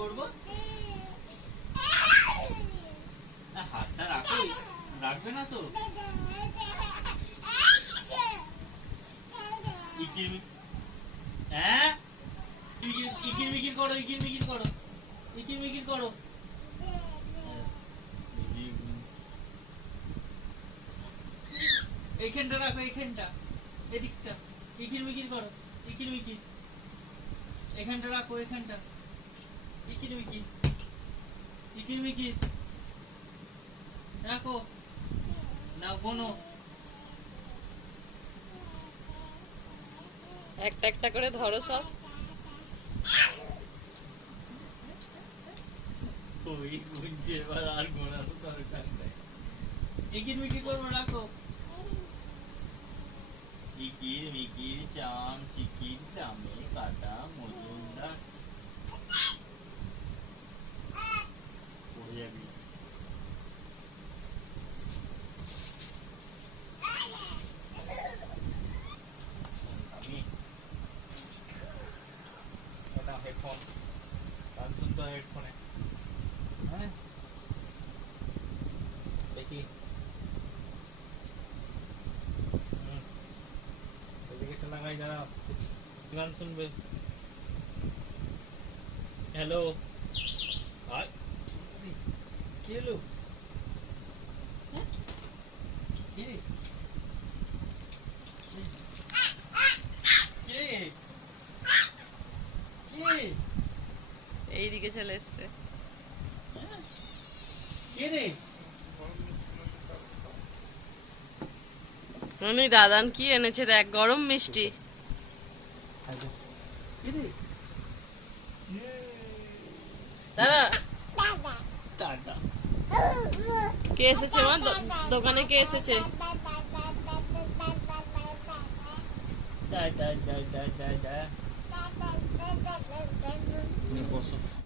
করবো? হাতটা রাখো, রাখবে না তো? হ্যাঁ, ইকির মিকির করো, ইকির মিকির করো, ইকির মিকির করো। এইখানটা রাখো, এইখানটা, এদিকটা ইকির মিকির করো, ইকির মিকির। এখানটা রাখো, এখানটা ইকির মিকির, ইকির মিকির রাখো। না গোনো, একটা একটা করে ধরো সব। ওই গুনছে, এবার আর গোনার দরকার নেই। ইকির মিকির করবো, রাখো। ইকির মিকির চাম চিকির চামে কাটা মজুমদার। পড়ে যাবি। আমি ওটা হেডফোন, গান শুনতে হয় হেডফোনে। হ্যাঁ দেখি, এদিকে লাগাই, যারা গান শুনবে। হ্যালো, কি হলো? কে কে কে এইদিকে চলে এসছে। কে রে? উনি দাদান কি এনেছে দেখ, গরম মিষ্টি। কে রে? দাদা দাদা, কে এসেছে মা? দোকানে কে এসেছে? দাদা দাদা দাদা। বসো।